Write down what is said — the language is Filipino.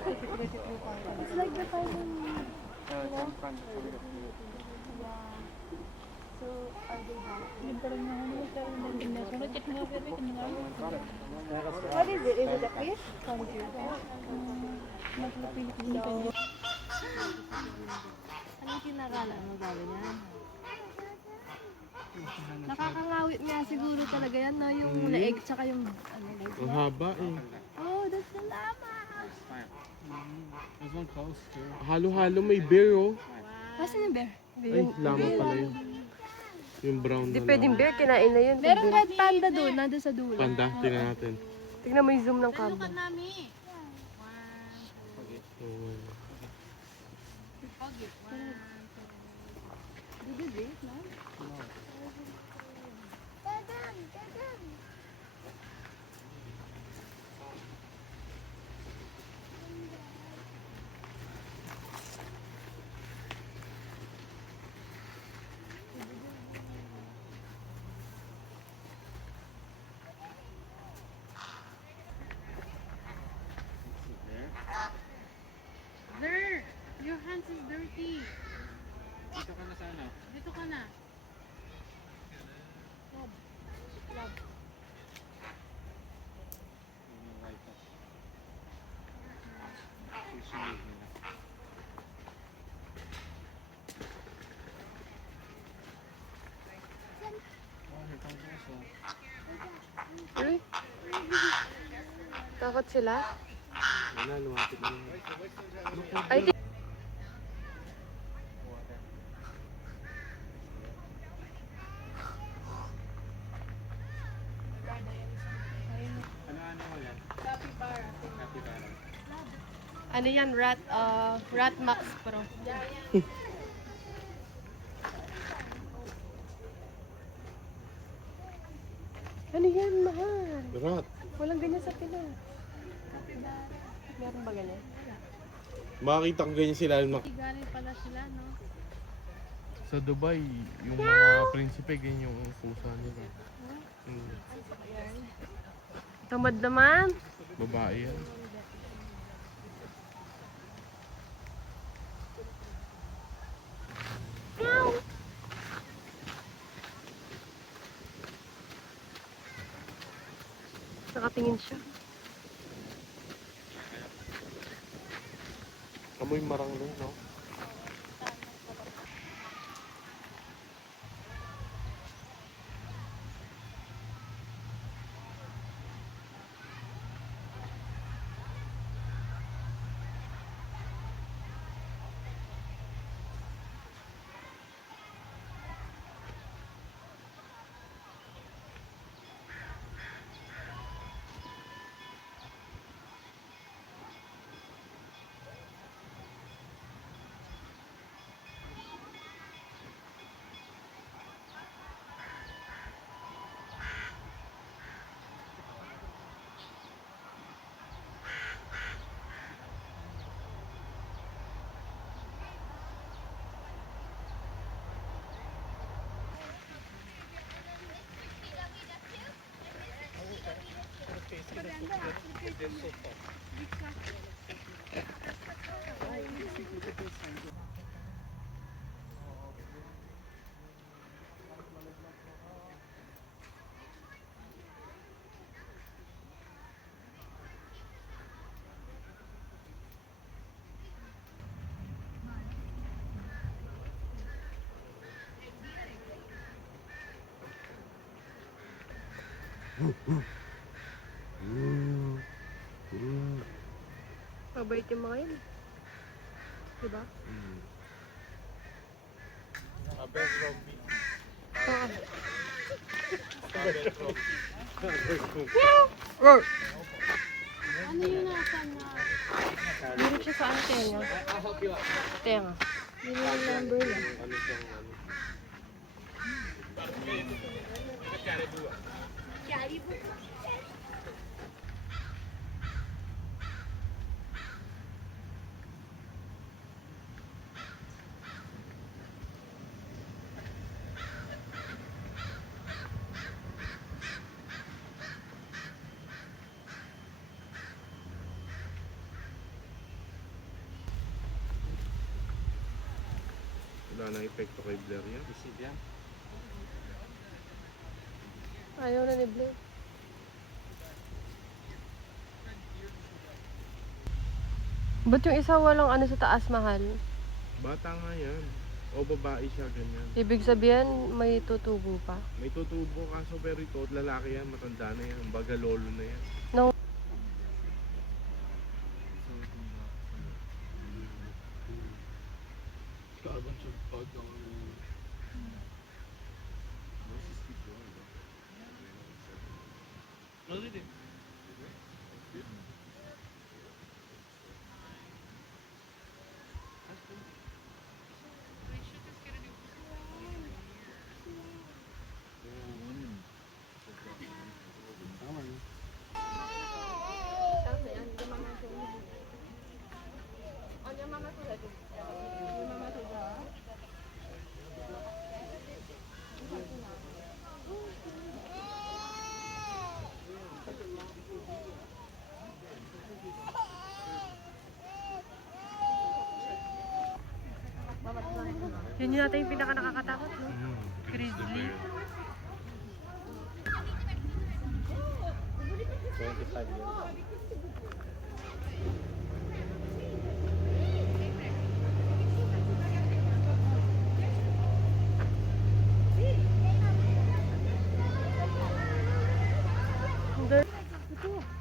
It's like the time. So, are they happy? What is it? Is it a fish? Anong kinakala mo gawin yan? Nakakangawit nga siguro talaga yan, no? Yung leeg tsaka yung ano, leeg. Ang haba eh. Oh, that's the llama! There's one close too. Halo-halo may bear oh. Asan yung bear? Ay, lama pala yun. Yung brown na Di pwedeng bear, kinain na yun. Meron red panda doon, nandun sa dulo. Panda, tingnan natin. Tignan mo yung zoom ng camera. Oh. There! Your hands is dirty. Dito ka na sana. Dito ka na. Uy. Takot sila? Wala, lumapit na yun. Ay, Ano yan? Capybara. ano yan? Rat Max Pro. Ano yan, mahal? Rat. Walang ganyan sa Pinas. Meron ba ganyan? Makakita ko ganyan sila. Galing pala sila, no? Sa Dubai, yung mga prinsipe, ganyan yung pusa nila. Tamad naman. Babae yan. Nakatingin siya. Amoy marangling, no? Mabait yung mga yun. Diba? Ano yung nasa na? Meron siya sa ano tenga. Tenga. Ano siyang ano? Wala na epekto kay Blair yan. Isip yan. Ayaw na ni Blair. Ba't yung isa walang ano sa taas, mahal? Bata nga yan. O babae siya, ganyan. Ibig sabihin, may tutubo pa. May tutubo kaso pero ito, lalaki yan, matanda na yan. Baga lolo na yan. No. Got a bunch of bugs on me. No, they didn't. Yun yata yung pinaka nakakatakot, no? Grizzly. 25 years. Hindi.